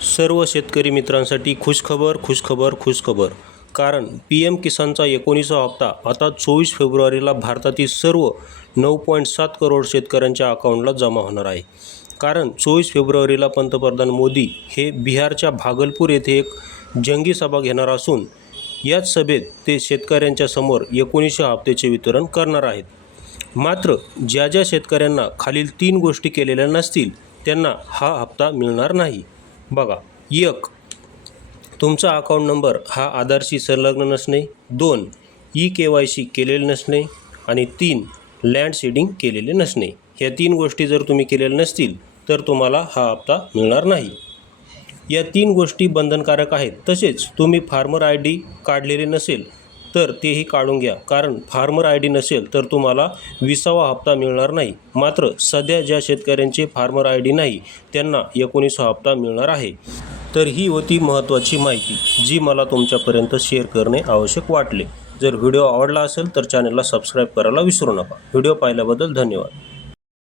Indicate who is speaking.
Speaker 1: सर्व शेतकरी मित्रांसाठी खुशखबर खुशखबर खुशखबर. कारण पी एम किसानचा एकोणीसा हप्ता आता चोवीस फेब्रुवारीला भारतातील सर्व नऊ पॉईंट सात करोड शेतकऱ्यांच्या अकाउंटला जमा होणार आहे. कारण चोवीस फेब्रुवारीला पंतप्रधान मोदी हे बिहारच्या भागलपूर येथे एक जंगी सभा घेणार असून याच सभेत ते शेतकऱ्यांच्या समोर एकोणीसशे हप्त्याचे वितरण करणार आहेत. मात्र ज्या ज्या शेतकऱ्यांना खालील तीन गोष्टी केलेल्या नसतील त्यांना हा हप्ता मिळणार नाही. बघा एक तुमचा अकाउंट नंबर हा आधारशी संलग्न नसणे. दोन ई के वाय सी केलेले नसणे. आणि तीन लँड सीडिंग केलेले नसणे. ह्या तीन गोष्टी जर तुम्ही केलेल्या नसतील तर तुम्हाला हा हप्ता मिळणार नाही. या तीन गोष्टी बंधनकारक आहेत. तसेच तुम्ही फार्मर आय डी काढलेले नसेल तर तेही काढून घ्या. कारण फार्मर आय डी नसेल तर तुम्हाला विसावा हप्ता मिळणार नाही. मात्र सध्या ज्या शेतकऱ्यांचे फार्मर आय डी नाही त्यांना एकोणीसा हप्ता मिळणार आहे. तर ही होती महत्त्वाची माहिती जी मला तुमच्यापर्यंत शेअर करणे आवश्यक वाटले. जर व्हिडिओ आवडला असेल तर चॅनलला सबस्क्राईब करायला विसरू नका. व्हिडिओ पाहिल्याबद्दल धन्यवाद.